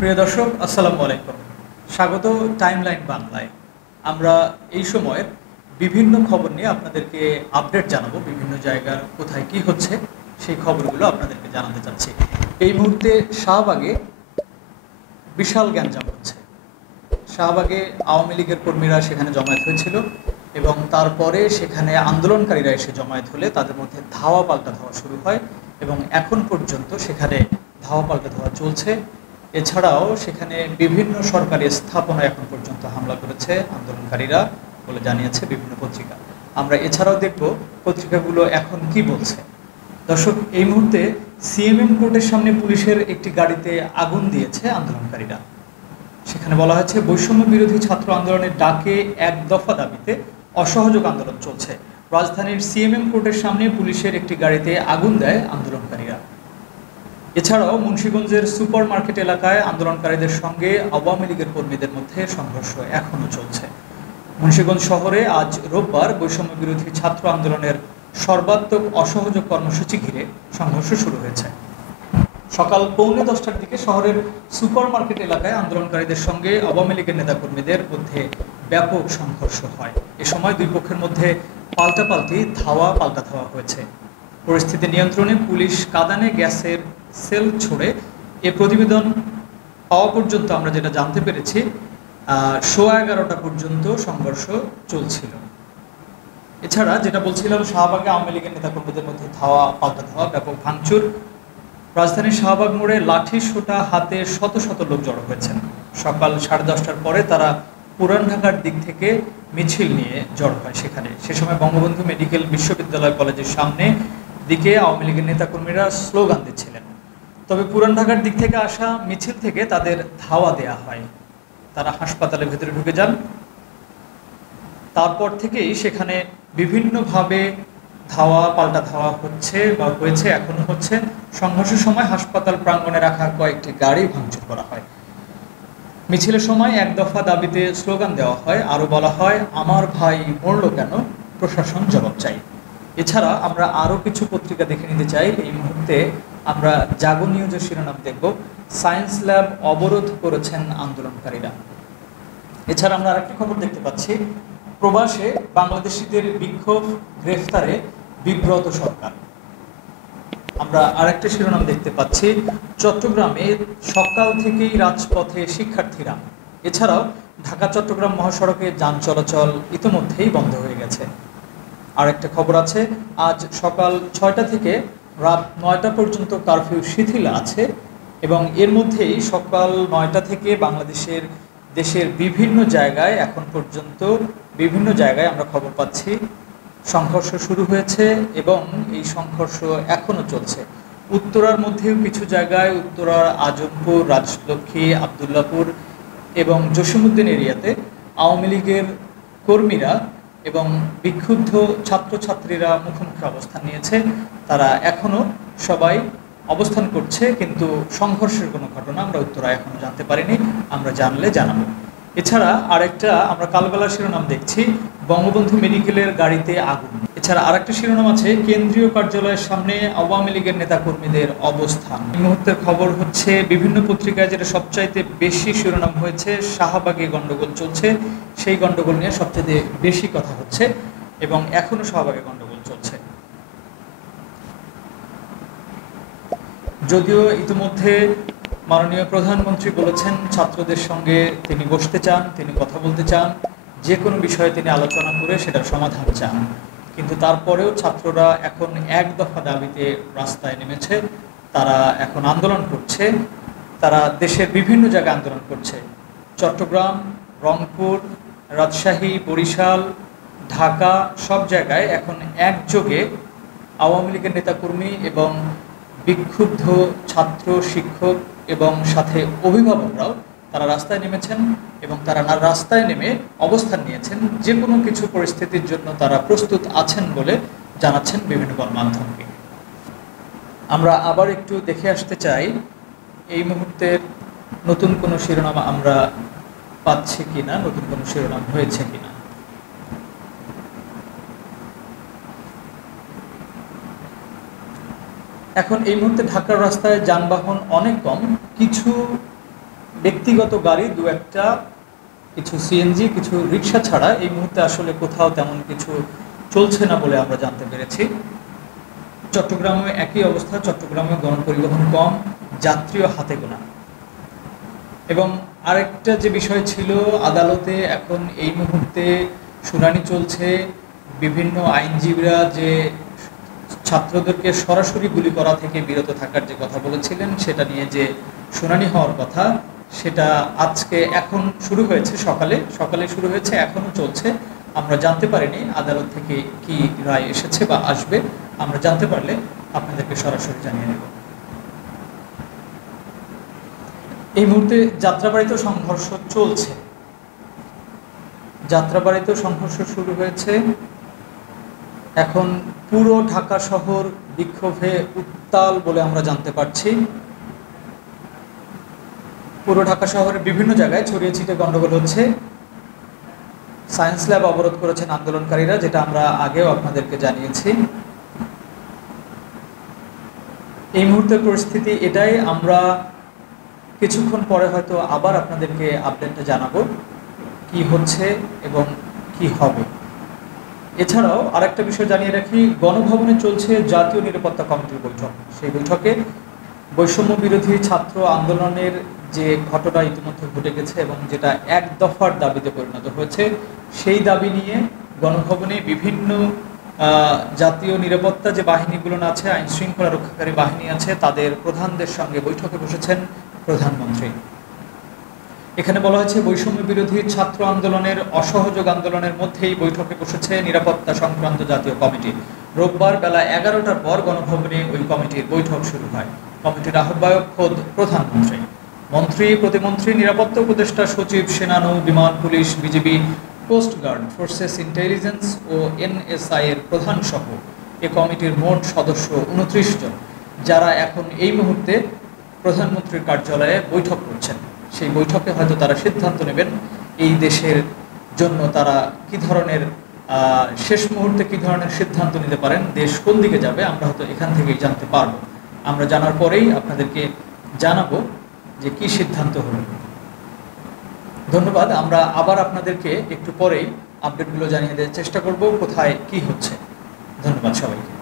প্রিয় দর্শক, আসসালামু আলাইকুম। স্বাগত টাইমলাইন বাংলায়। আমরা এই সময়ের বিভিন্ন খবর নিয়ে আপনাদেরকে আপডেট জানাবো। বিভিন্ন জায়গার কোথায় কি হচ্ছে সেই খবরগুলো আপনাদেরকে জানাতে চাচ্ছি। এই মুহূর্তে শাহবাগে বিশাল গ্যাঞ্জাম হচ্ছে। শাহবাগে আওয়ামী লীগের কর্মীরা সেখানে জমায়েত হয়েছিল এবং তারপরে সেখানে আন্দোলনকারীরা এসে জমায়েত হলে তাদের মধ্যে ধাওয়া পাল্টা ধাওয়া শুরু হয় এবং এখন পর্যন্ত সেখানে ধাওয়া পাল্টা ধাওয়া চলছে। এছাড়াও সেখানে বিভিন্ন সরকারি স্থাপনায় এখন পর্যন্ত হামলা করেছে আন্দোলনকারীরা বলে জানিয়েছে বিভিন্ন পত্রিকা। আমরা এছাড়াও দেখব পত্রিকাগুলো এখন কি বলছে। দর্শক, এই মুহূর্তে সিএমএম কোর্টের সামনে পুলিশের একটি গাড়িতে আগুন দিয়েছে আন্দোলনকারীরা। সেখানে বলা হয়েছে বৈষম্য বিরোধী ছাত্র আন্দোলনের ডাকে এক দফা দাবিতে অসহযোগ আন্দোলন চলছে। রাজধানীর সিএমএম কোর্টের সামনে পুলিশের একটি গাড়িতে আগুন দেয় আন্দোলনকারীরা। এছাড়াও মুন্সিগঞ্জের সুপার মার্কেট এলাকায় আন্দোলনকারীদের সঙ্গে আওয়ামী লীগের কর্মীদের মধ্যে সংঘর্ষ এখনও চলছে। মুন্সিগঞ্জ শহরে আজ রোববার বৈষম্য বিরোধী ছাত্র আন্দোলনের সর্বাত্মক অসহযোগ কর্মসূচি ঘিরে সংঘর্ষ শুরু হয়েছে। সকাল 9:45টার দিকে শহরের সুপার মার্কেট এলাকায় আন্দোলনকারীদের সঙ্গে আওয়ামী লীগের নেতাকর্মীদের মধ্যে ব্যাপক সংঘর্ষ হয়। এ সময় দুই পক্ষের মধ্যে পাল্টাপাল্টি পাল্টা ধাওয়া হয়েছে। পরিস্থিতি নিয়ন্ত্রণে পুলিশ কাঁদানে গ্যাসের সেল ছড়ে। এ প্রতিবেদন পাওয়া পর্যন্ত আমরা যেটা জানতে পেরেছি 11:15 পর্যন্ত সংঘর্ষ চলছিল। এছাড়া যেটা বলছিলাম, শাহবাগে আওয়ামী লীগের নেতাকর্মীদের মধ্যে পাল্টা ধাওয়া, ব্যাপক ভাঙচুর। রাজধানীর শাহবাগ মোড়ে লাঠি সোঁটা হাতে শত শত লোক জড়ো হয়েছেন। সকাল 10:30টার পরে তারা পুরান ঢাকার দিক থেকে মিছিল নিয়ে জড়ো হয় সেখানে। সে সময় বঙ্গবন্ধু মেডিকেল বিশ্ববিদ্যালয় কলেজের সামনে দিকে আওয়ামী লীগের নেতাকর্মীরা স্লোগান দিচ্ছিলেন। তবে পুরান ঢাকার দিক থেকে আসা মিছিল থেকে তাদের ধাওয়া দেয়া হয়। তারা হাসপাতালের ভেতরে ঢুকে যান। তারপর থেকেই সেখানে বিভিন্নভাবে পাল্টা ধাওয়া হচ্ছে বা হয়েছে, এখনো হচ্ছে। সংঘর্ষের সময় হাসপাতাল প্রাঙ্গণে রাখা কয়েকটি গাড়ি ভাঙচুর করা হয়। মিছিলের সময় এক দফা দাবিতে স্লোগান দেওয়া হয়, আরও বলা হয়, আমার ভাই মরল কেন, প্রশাসন জবাব চাই। এছাড়া আমরা আরও কিছু পত্রিকা দেখে নিতে চাই। এই মুহূর্তে আমরা জাগো নিউজের শিরোনাম দেখব, সায়েন্স ল্যাব অবরোধ করেছেন আন্দোলনকারীরা। এছাড়া আমরা আরেকটি খবর দেখতে পাচ্ছি, প্রবাসে বাংলাদেশিদের বিক্ষোভ গ্রেফতারে বিব্রত সরকার। আমরা আরেকটা শিরোনাম দেখতে পাচ্ছি, চট্টগ্রামে সকাল থেকেই রাজপথে শিক্ষার্থীরা। এছাড়াও ঢাকা চট্টগ্রাম মহাসড়কে যান চলাচল ইতিমধ্যেই বন্ধ হয়ে গেছে। আরেকটা খবর আছে, আজ সকাল 6টা থেকে রাত 9টা পর্যন্ত কারফিউ শিথিল আছে এবং এর মধ্যেই সকাল 9টা থেকে দেশের বিভিন্ন জায়গায় এখন পর্যন্ত বিভিন্ন জায়গায় আমরা খবর পাচ্ছি সংঘর্ষ শুরু হয়েছে এবং এই সংঘর্ষ এখনও চলছে। উত্তরার মধ্যেও কিছু জায়গায়, উত্তরার আজমপুর, রাজলক্ষ্মী, আবদুল্লাপুর এবং জসীমউদ্দিন এরিয়াতে আওয়ামী লীগের কর্মীরা এবং বিক্ষুব্ধ ছাত্রছাত্রীরা মুখোমুখি অবস্থান নিয়েছে। তারা এখনও সবাই অবস্থান করছে, কিন্তু সংঘর্ষের কোনো ঘটনা আমরা উত্তরায় এখনও জানতে পারিনি। আমরা জানলে জানাবো। এছাড়া আরেকটা আমরা কালবেলার শিরোনাম দেখছি, বঙ্গবন্ধু মেডিকেলের গাড়িতে আগুন। এছাড়া আরেকটা শিরোনাম আছে, কেন্দ্রীয় কার্যালয়ের সামনে আওয়ামী লীগের নেতাকর্মীদের অবস্থান। এই মুহূর্তের খবর হচ্ছে, বিভিন্ন পত্রিকায় যেটা সবচাইতে বেশি শিরোনাম হয়েছে, শাহবাগে গন্ডগোল চলছে। সেই গন্ডগোল নিয়ে সবচেয়ে বেশি কথা হচ্ছে এবং এখনও শাহবাগে গন্ডগোল চলছে। যদিও ইতিমধ্যে মাননীয় প্রধানমন্ত্রী বলেছেন ছাত্রদের সঙ্গে তিনি বসতে চান, তিনি কথা বলতে চান, যে কোনো বিষয়ে তিনি আলোচনা করে সেটার সমাধান চান, কিন্তু তারপরেও ছাত্ররা এখন এক দফা দাবিতে রাস্তায় নেমেছে। তারা এখন আন্দোলন করছে। তারা দেশের বিভিন্ন জায়গায় আন্দোলন করছে। চট্টগ্রাম, রংপুর, রাজশাহী, বরিশাল, ঢাকা, সব জায়গায় এখন একযোগে আওয়ামী লীগের নেতাকর্মী এবং বিক্ষুব্ধ ছাত্র, শিক্ষক এবং সাথে অভিভাবকরাও তারা রাস্তায় নেমেছেন এবং তারা রাস্তায় নেমে অবস্থান নিয়েছেন। যে কোনো কিছু পরিস্থিতির জন্য তারা প্রস্তুত আছেন বলে জানাচ্ছেন বিভিন্ন গণমাধ্যমকে। আমরা আবার একটু দেখে আসতে চাই এই মুহূর্তের নতুন কোনো শিরোনাম আমরা পাচ্ছি কিনা, নতুন কোনো শিরোনাম হয়েছে কিনা। এখন এই মুহূর্তে ঢাকার রাস্তায় যানবাহন অনেক কম। কিছু ব্যক্তিগত গাড়ি দু একটা, কিছু সিএনজি, কিছু রিক্সা ছাড়া এই মুহূর্তে আসলে কোথাও তেমন কিছু চলছে না বলে আমরা জানতে পেরেছি। চট্টগ্রামে একই অবস্থা, চট্টগ্রামে গণপরিবহন কম, যাত্রীও হাতে গোনা। এবং আরেকটা যে বিষয় ছিল, আদালতে এখন এই মুহূর্তে শুনানি চলছে। বিভিন্ন আইনজীবীরা যে ছাত্রদেরকে সরাসরি গুলি করা থেকে বিরত থাকার যে কথা বলেছিলেন, সেটা নিয়ে যে শুনানি হওয়ার কথা, সেটা আজকে এখন শুরু হয়েছে, সকালে শুরু হয়েছে, এখনও চলছে। আমরা জানতে পারিনি আদালত থেকে কি রায় এসেছে বা আসবে। আমরা জানতে পারলে আপনাদেরকে সরাসরি জানিয়ে দেব। এই মুহূর্তে যাত্রাবাড়িতেও সংঘর্ষ চলছে, যাত্রাবাড়িতেও সংঘর্ষ শুরু হয়েছে। এখন পুরো ঢাকা শহর বিক্ষোভে উত্তাল বলে আমরা জানতে পারছি। পুরো ঢাকা শহরের বিভিন্ন জায়গায় ছড়িয়ে ছিটে গন্ডগোল হচ্ছে। সায়েন্স ল্যাব অবরোধ করেছেন আন্দোলনকারীরা, যেটা আমরা আগেও আপনাদেরকে জানিয়েছি। এই মুহূর্তের পরিস্থিতি এটাই। আমরা কিছুক্ষণ পরে হয়তো আবার আপনাদেরকে আপডেটটা জানাবো কি হচ্ছে এবং কি হবে। এছাড়াও আরেকটা বিষয় জানিয়ে রাখি, গণভবনে চলছে জাতীয় নিরাপত্তা কমিটির বৈঠক। সেই বৈঠকে বৈষম্য বিরোধী ছাত্র আন্দোলনের যে ঘটনা ইতিমধ্যে ঘটে গেছে এবং যেটা এক দফার দাবিতে পরিণত হয়েছে, সেই দাবি নিয়ে গণভবনে বিভিন্ন জাতীয় নিরাপত্তা যে বাহিনীগুলো আছে, আইন শৃঙ্খলা রক্ষাকারী বাহিনী আছে, তাদের প্রধানদের সঙ্গে বৈঠকে বসেছেন প্রধানমন্ত্রী। এখানে বলা হয়েছে বৈষম্য বিরোধী ছাত্র আন্দোলনের অসহযোগ আন্দোলনের মধ্যেই বৈঠকে বসেছে নিরাপত্তা সংক্রান্ত জাতীয় কমিটি। রোববার বেলা 11টার পর গণভবনে ওই কমিটির বৈঠক শুরু হয়। কমিটির আহ্বায়ক খোদ প্রধানমন্ত্রী, মন্ত্রী, প্রতিমন্ত্রী, নিরাপত্তা উপদেষ্টা, সচিব, সেনানৌ, বিমান, পুলিশ, বিজিবি, কোস্টগার্ড, ফোর্সেস ইন্টেলিজেন্স ও এনএসআই এর প্রধান সহ এ কমিটির মোট সদস্য 29 জন, যারা এখন এই মুহূর্তে প্রধানমন্ত্রীর কার্যালয়ে বৈঠক করছেন। সেই বৈঠকে হয়তো তারা সিদ্ধান্ত নেবেন এই দেশের জন্য তারা কি ধরনের শেষ মুহূর্তে কি ধরনের সিদ্ধান্ত নিতে পারেন, দেশ কোন দিকে যাবে, আমরা হয়তো এখান থেকেই জানতে পারবো। আমরা জানার পরেই আপনাদেরকে জানাবো যে কি সিদ্ধান্ত হলো। ধন্যবাদ। আমরা আবার আপনাদেরকে একটু পরেই আপডেটগুলো জানিয়ে দেওয়ার চেষ্টা করব কোথায় কি হচ্ছে। ধন্যবাদ সবাইকে।